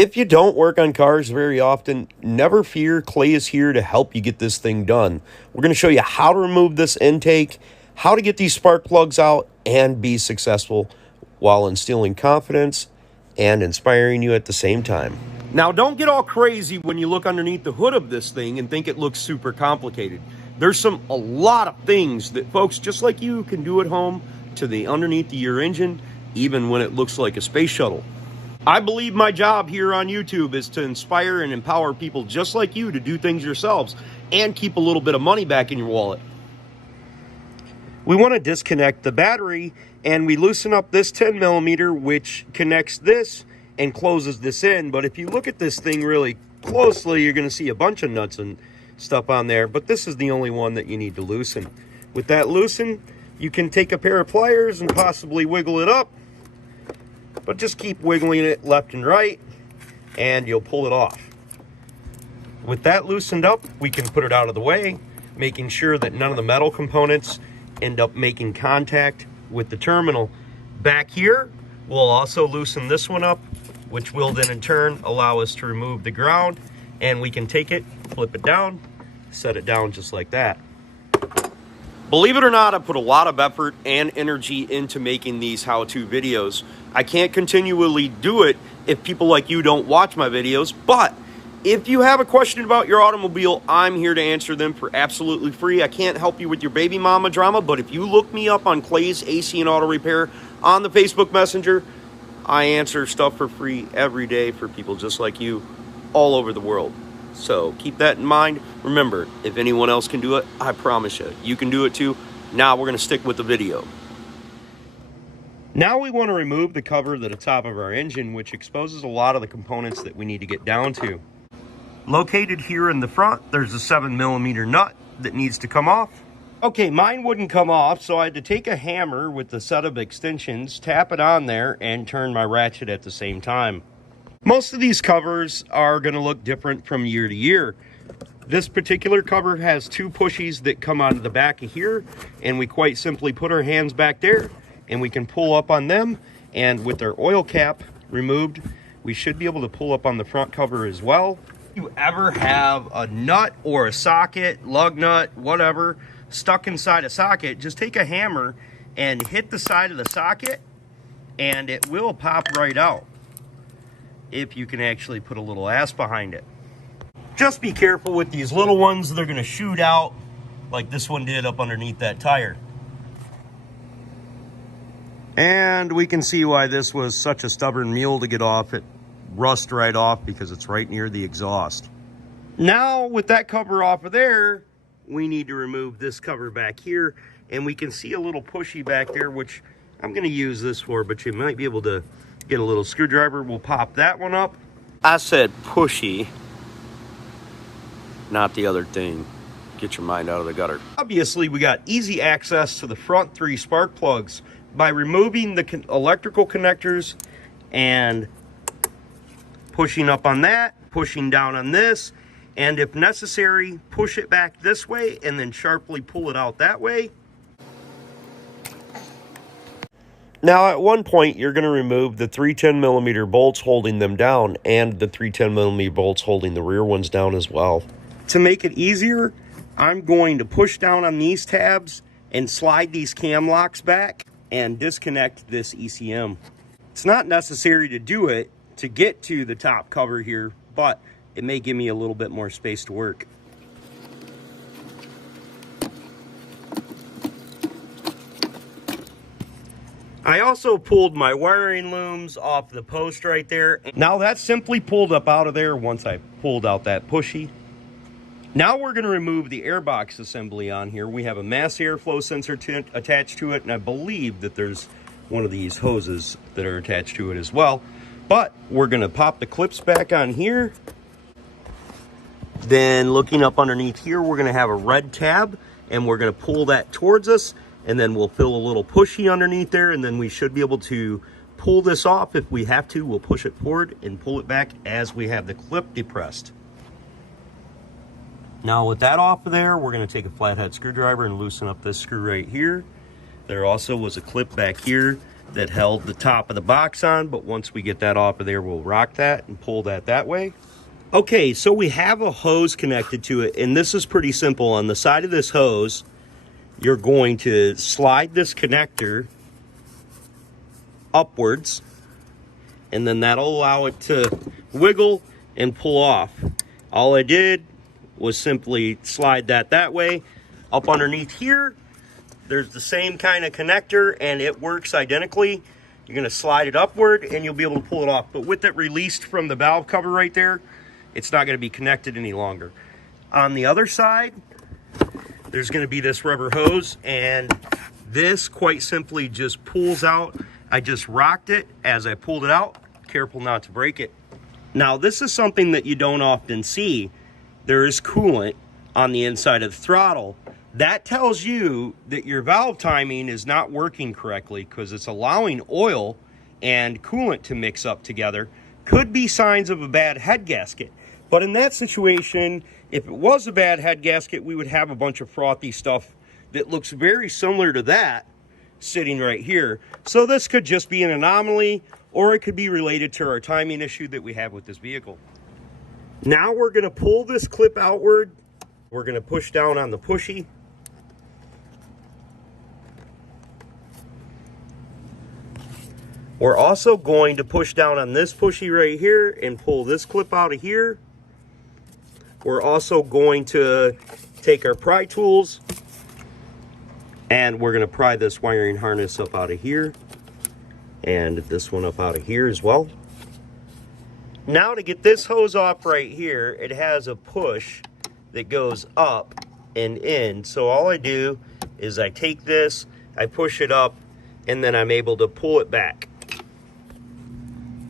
If you don't work on cars very often, never fear, Clay is here to help you get this thing done. We're going to show you how to remove this intake, how to get these spark plugs out, and be successful while instilling confidence and inspiring you at the same time. Now, don't get all crazy when you look underneath the hood of this thing and think it looks super complicated. There's a lot of things that folks just like you can do at home to the underneath of your engine, even when it looks like a space shuttle. I believe my job here on YouTube is to inspire and empower people just like you to do things yourselves and keep a little bit of money back in your wallet. We want to disconnect the battery, and we loosen up this 10 millimeter, which connects this and closes this in. But if you look at this thing really closely, you're going to see a bunch of nuts and stuff on there, but this is the only one that you need to loosen. With that loosened, you can take a pair of pliers and possibly wiggle it up, but just keep wiggling it left and right and you'll pull it off. With that loosened up, we can put it out of the way, making sure that none of the metal components end up making contact with the terminal. Back here, we'll also loosen this one up, which will then in turn allow us to remove the ground, and we can take it, flip it down, set it down just like that. Believe it or not, I put a lot of effort and energy into making these how-to videos. I can't continually do it if people like you don't watch my videos, but if you have a question about your automobile, I'm here to answer them for absolutely free. I can't help you with your baby mama drama, but if you look me up on Clay's AC and Auto Repair on the Facebook Messenger, I answer stuff for free every day for people just like you all over the world. So keep that in mind. Remember, if anyone else can do it, I promise you can do it too. Now we're going to stick with the video. Now we want to remove the cover to the top of our engine, which exposes a lot of the components that we need to get down to. Located here in the front, there's a 7 millimeter nut that needs to come off. Okay, mine wouldn't come off, so I had to take a hammer with the set of extensions, tap it on there, and turn my ratchet at the same time. Most of these covers are going to look different from year to year. This particular cover has two pushies that come out of the back of here, and we quite simply put our hands back there and we can pull up on them, and with our oil cap removed, we should be able to pull up on the front cover as well. If you ever have a nut or a socket, lug nut, whatever, stuck inside a socket, just take a hammer and hit the side of the socket and it will pop right out, if you can actually put a little ass behind it. Just be careful with these little ones. They're going to shoot out like this one did up underneath that tire. And we can see why this was such a stubborn mule to get off. It rust right off because it's right near the exhaust. Now with that cover off of there, we need to remove this cover back here, and we can see a little pushy back there, which I'm going to use this for, but you might be able to get a little screwdriver. We'll pop that one up. I said pushy, not the other thing. Get your mind out of the gutter. Obviously, we got easy access to the front 3 spark plugs by removing the electrical connectors and pushing up on that, pushing down on this, and if necessary, push it back this way and then sharply pull it out that way. Now, at one point, you're going to remove the 3 10 millimeter bolts holding them down and the 3 10 millimeter bolts holding the rear ones down as well. To make it easier, I'm going to push down on these tabs and slide these cam locks back and disconnect this ECM. It's not necessary to do it to get to the top cover here, but it may give me a little bit more space to work. I also pulled my wiring looms off the post right there. Now that's simply pulled up out of there once I pulled out that pushy. Now we're going to remove the airbox assembly on here. We have a mass airflow sensor attached to it, and I believe that there's one of these hoses that are attached to it as well. But we're going to pop the clips back on here. Then looking up underneath here, we're going to have a red tab, and we're going to pull that towards us, and then we'll fill a little pushy underneath there, and then we should be able to pull this off. If we have to, we'll push it forward and pull it back as we have the clip depressed. Now with that off of there, we're going to take a flathead screwdriver and loosen up this screw right here. There also was a clip back here that held the top of the box on, but once we get that off of there, we'll rock that and pull that way. Okay, so we have a hose connected to it, and this is pretty simple. On the side of this hose, you're going to slide this connector upwards, and then that'll allow it to wiggle and pull off. All I did was simply slide that way. Up underneath here, there's the same kind of connector, and it works identically. You're gonna slide it upward and you'll be able to pull it off. But with it released from the valve cover right there, it's not gonna be connected any longer. On the other side, there's gonna be this rubber hose, and this quite simply just pulls out. I just rocked it as I pulled it out, careful not to break it. Now, this is something that you don't often see. There is coolant on the inside of the throttle. That tells you that your valve timing is not working correctly because it's allowing oil and coolant to mix up together. Could be signs of a bad head gasket. But in that situation, if it was a bad head gasket, we would have a bunch of frothy stuff that looks very similar to that sitting right here. So this could just be an anomaly, or it could be related to our timing issue that we have with this vehicle. Now we're going to pull this clip outward. We're going to push down on the pushy. We're also going to push down on this pushy right here and pull this clip out of here. We're also going to take our pry tools and we're going to pry this wiring harness up out of here and this one up out of here as well. Now to get this hose off right here, it has a push that goes up and in. So all I do is I take this, I push it up, and then I'm able to pull it back.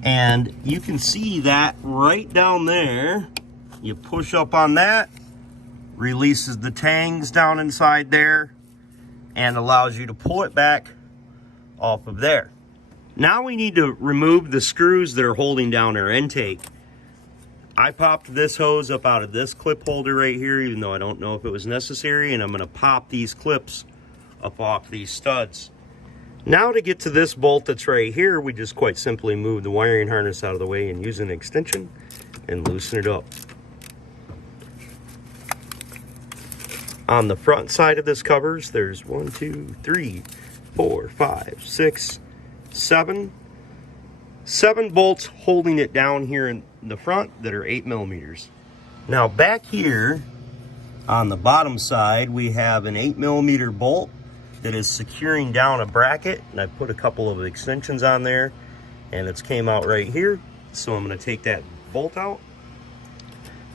And you can see that right down there. You push up on that, releases the tangs down inside there, and allows you to pull it back off of there. Now we need to remove the screws that are holding down our intake. I popped this hose up out of this clip holder right here, even though I don't know if it was necessary, and I'm going to pop these clips up off these studs. Now to get to this bolt that's right here, we just quite simply move the wiring harness out of the way and use an extension and loosen it up. On the front side of this covers, there's 1, 2, 3, 4, 5, 6, 7 bolts holding it down here in the front that are 8 millimeters. Now back here on the bottom side, we have an 8 millimeter bolt that is securing down a bracket, and I put a couple of extensions on there, and it's came out right here. So I'm going to take that bolt out.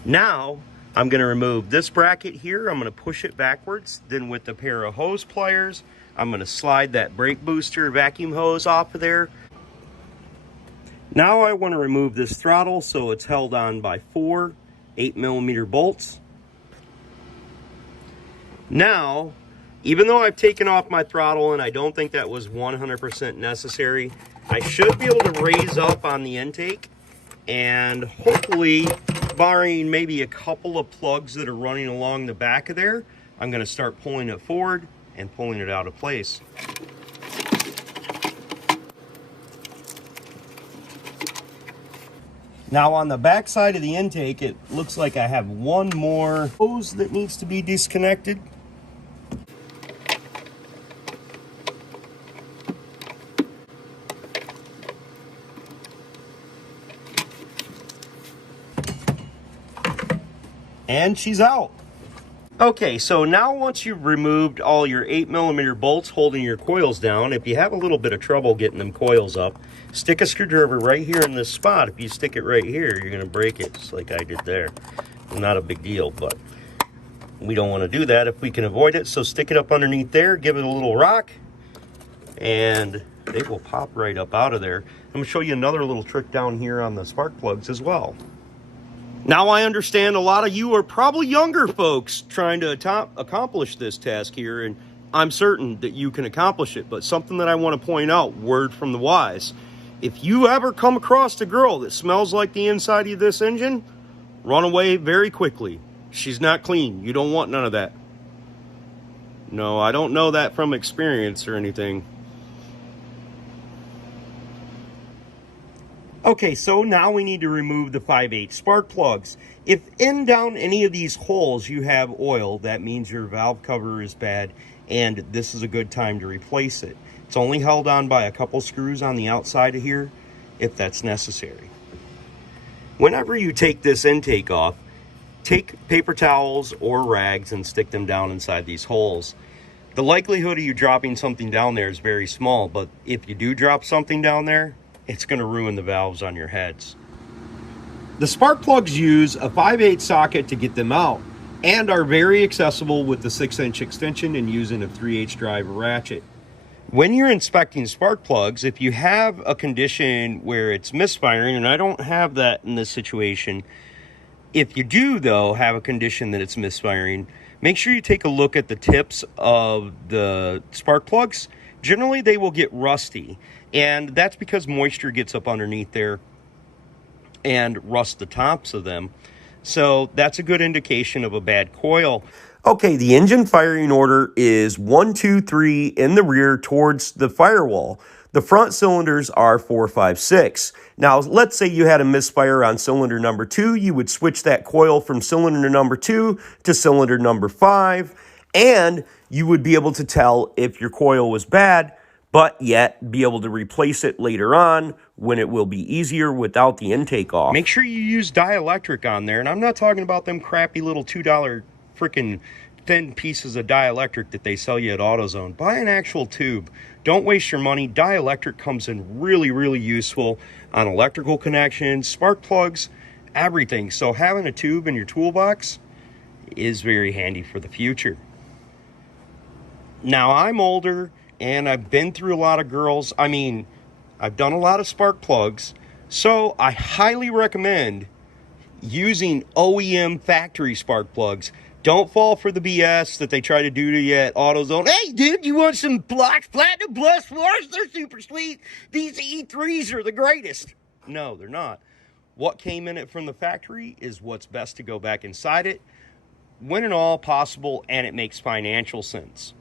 Now I'm going to remove this bracket here. I'm going to push it backwards. Then with a pair of hose pliers, I'm going to slide that brake booster vacuum hose off of there. Now I want to remove this throttle, so it's held on by 4 8 millimeter bolts. Now, even though I've taken off my throttle and I don't think that was 100% necessary, I should be able to raise up on the intake, and hopefully, barring maybe a couple of plugs that are running along the back of there, I'm going to start pulling it forward and pulling it out of place. Now on the back side of the intake, it looks like I have one more hose that needs to be disconnected. And she's out. Okay, so now once you've removed all your 8 millimeter bolts holding your coils down, if you have a little bit of trouble getting them coils up, stick a screwdriver right here in this spot. If you stick it right here, you're gonna break it just like I did there. Not a big deal, but we don't wanna do that if we can avoid it. So stick it up underneath there, give it a little rock, and they will pop right up out of there. I'm gonna show you another little trick down here on the spark plugs as well. Now I understand a lot of you are probably younger folks trying to accomplish this task here, and I'm certain that you can accomplish it, but something that I want to point out, word from the wise, if you ever come across a girl that smells like the inside of this engine, run away very quickly. She's not clean. You don't want none of that. No, I don't know that from experience or anything. Okay, so now we need to remove the 5/8 spark plugs. If in down any of these holes you have oil, that means your valve cover is bad, and this is a good time to replace it. It's only held on by a couple screws on the outside of here, if that's necessary. Whenever you take this intake off, take paper towels or rags and stick them down inside these holes. The likelihood of you dropping something down there is very small, but if you do drop something down there, it's going to ruin the valves on your heads. The spark plugs use a 5/8 socket to get them out and are very accessible with the 6-inch extension and using a 3/8 drive ratchet. When you're inspecting spark plugs, if you have a condition where it's misfiring, and I don't have that in this situation, if you do though have a condition that it's misfiring, make sure you take a look at the tips of the spark plugs. Generally they will get rusty, and that's because moisture gets up underneath there and rust the tops of them. So that's a good indication of a bad coil. Okay, the engine firing order is 1, 2, 3 in the rear towards the firewall. The front cylinders are 4, 5, 6. Now, let's say you had a misfire on cylinder number 2. You would switch that coil from cylinder number 2 to cylinder number 5, and you would be able to tell if your coil was bad, but yet be able to replace it later on when it will be easier without the intake off. Make sure you use dielectric on there, and I'm not talking about them crappy little $2 freaking thin pieces of dielectric that they sell you at AutoZone. Buy an actual tube. Don't waste your money. Dielectric comes in really, really useful on electrical connections, spark plugs, everything. So having a tube in your toolbox is very handy for the future. Now, I'm older and I've been through a lot of girls. I mean, I've done a lot of spark plugs, so I highly recommend using OEM factory spark plugs. Don't fall for the BS that they try to do to you at AutoZone. Hey, dude, you want some Platinum Plus 4s? They're super sweet. These E3s are the greatest. No, they're not. What came in it from the factory is what's best to go back inside it when at all possible, and it makes financial sense.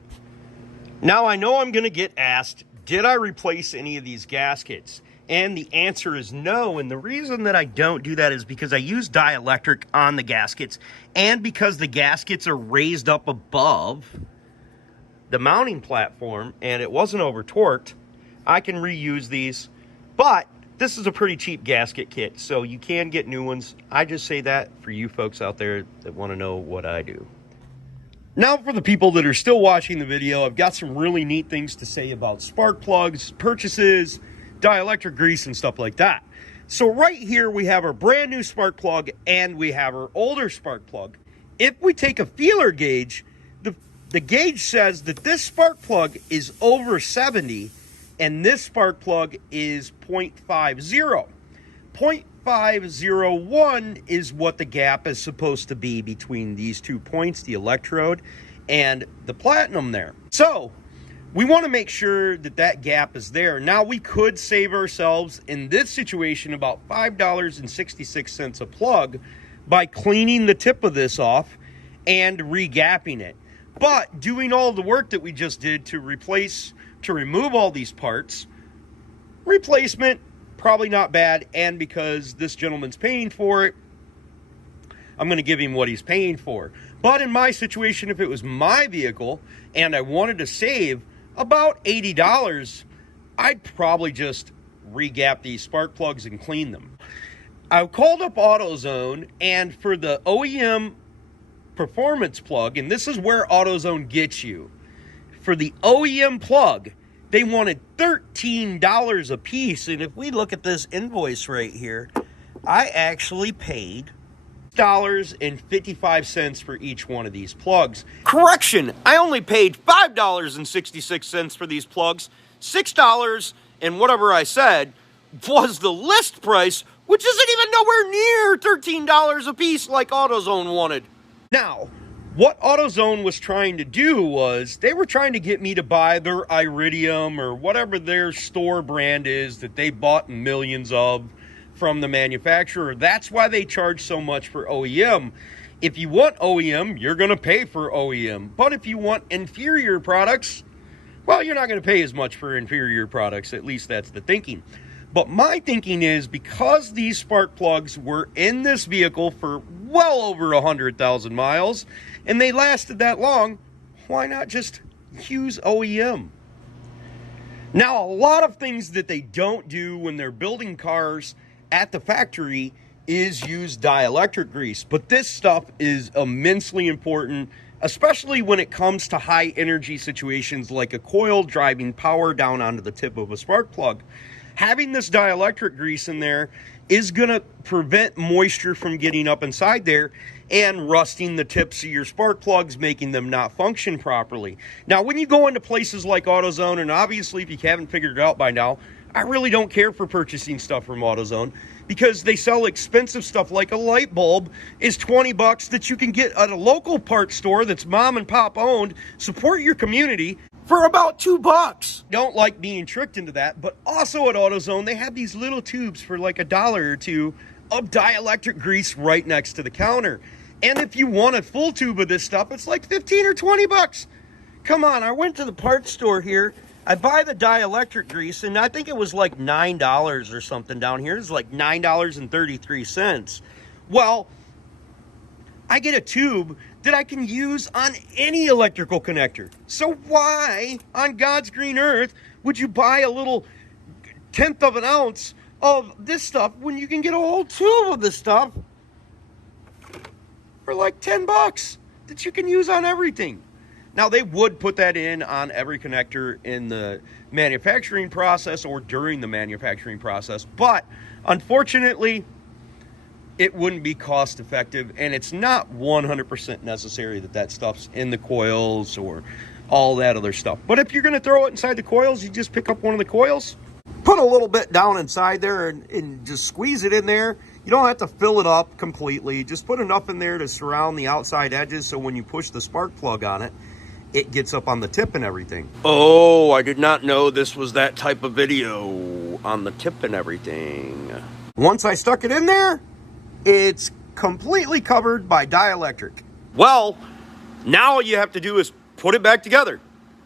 Now, I know I'm going to get asked, did I replace any of these gaskets? And the answer is no, and the reason that I don't do that is because I use dielectric on the gaskets, and because the gaskets are raised up above the mounting platform and it wasn't over torqued, I can reuse these. But this is a pretty cheap gasket kit, so you can get new ones. I just say that for you folks out there that want to know what I do. Now, for the people that are still watching the video, I've got some really neat things to say about spark plugs, purchases, dielectric grease, and stuff like that. So right here we have our brand new spark plug and we have our older spark plug. If we take a feeler gauge, the gauge says that this spark plug is over 70 and this spark plug is 0.50. 0.501 is what the gap is supposed to be between these 2 points, the electrode and the platinum there. So we want to make sure that that gap is there. Now, we could save ourselves in this situation about $5.66 a plug by cleaning the tip of this off and re-gapping it. But doing all the work that we just did to remove all these parts, replacement, probably not bad. And because this gentleman's paying for it, I'm going to give him what he's paying for. But in my situation, if it was my vehicle and I wanted to save about $80, I'd probably just re-gap these spark plugs and clean them. I called up AutoZone, and for the OEM performance plug, and this is where AutoZone gets you, for the OEM plug, they wanted $13 a piece. And if we look at this invoice right here, I actually paid $6.55 for each one of these plugs. Correction, I only paid $5.66 for these plugs. $6 and whatever I said was the list price, which isn't even nowhere near $13 a piece like AutoZone wanted. Now, what AutoZone was trying to do was they were trying to get me to buy their Iridium or whatever their store brand is that they bought millions of from the manufacturer. That's why they charge so much for OEM. If you want OEM, you're going to pay for OEM. But if you want inferior products, well, you're not going to pay as much for inferior products. At least that's the thinking. But my thinking is, because these spark plugs were in this vehicle for well over 100,000 miles and they lasted that long, why not just use OEM? Now, a lot of things that they don't do when they're building cars at the factory is use dielectric grease. But this stuff is immensely important, especially when it comes to high energy situations like a coil driving power down onto the tip of a spark plug. Having this dielectric grease in there is going to prevent moisture from getting up inside there and rusting the tips of your spark plugs, making them not function properly. Now, when you go into places like AutoZone, and obviously if you haven't figured it out by now, I really don't care for purchasing stuff from AutoZone, because they sell expensive stuff like a light bulb is 20 bucks that you can get at a local parts store that's mom and pop owned. Support your community for about 2 bucks. Don't like being tricked into that, but also at AutoZone, they have these little tubes for like $1 or $2 of dielectric grease right next to the counter. And if you want a full tube of this stuff, it's like 15 or 20 bucks. Come on, I went to the parts store here. I buy the dielectric grease, and I think it was like $9 or something down here. It's like $9.33. Well, I get a tube that I can use on any electrical connector. So why on God's green earth would you buy a little 1/10 of an ounce of this stuff when you can get a whole tube of this stuff for like 10 bucks that you can use on everything? Now, they would put that in on every connector in the manufacturing process or during the manufacturing process, but unfortunately, it wouldn't be cost effective, and it's not 100% necessary that that stuff's in the coils or all that other stuff. But if you're going to throw it inside the coils, you just pick up one of the coils, put a little bit down inside there, and just squeeze it in there. You don't have to fill it up completely. Just put enough in there to surround the outside edges so when you push the spark plug on it, it gets up on the tip and everything. Oh, I did not know this was that type of video on the tip and everything. Once I stuck it in there, it's completely covered by dielectric. Well, now all you have to do is put it back together.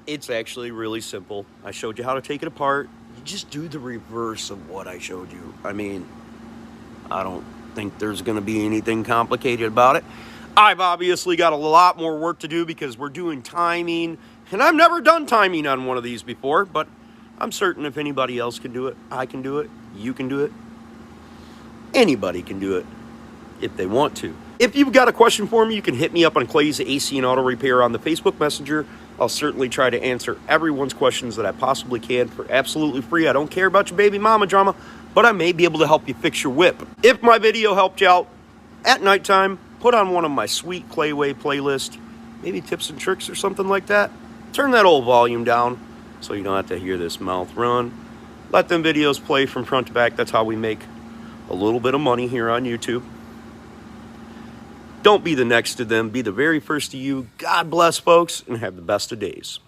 It's actually really simple. I showed you how to take it apart. You just do the reverse of what I showed you. I mean, I don't think there's going to be anything complicated about it. I've obviously got a lot more work to do because we're doing timing, and I've never done timing on one of these before, but I'm certain if anybody else can do it, I can do it, you can do it, anybody can do it if they want to. If you've got a question for me, you can hit me up on Clay's AC and Auto Repair on the Facebook Messenger. I'll certainly try to answer everyone's questions that I possibly can for absolutely free. I don't care about your baby mama drama, but I may be able to help you fix your whip. If my video helped you out at nighttime, put on one of my sweet Clayway playlist, maybe tips and tricks or something like that. Turn that old volume down so you don't have to hear this mouth run. Let them videos play from front to back. That's how we make a little bit of money here on YouTube. Don't be the next to them. Be the very first to you. God bless, folks, and have the best of days.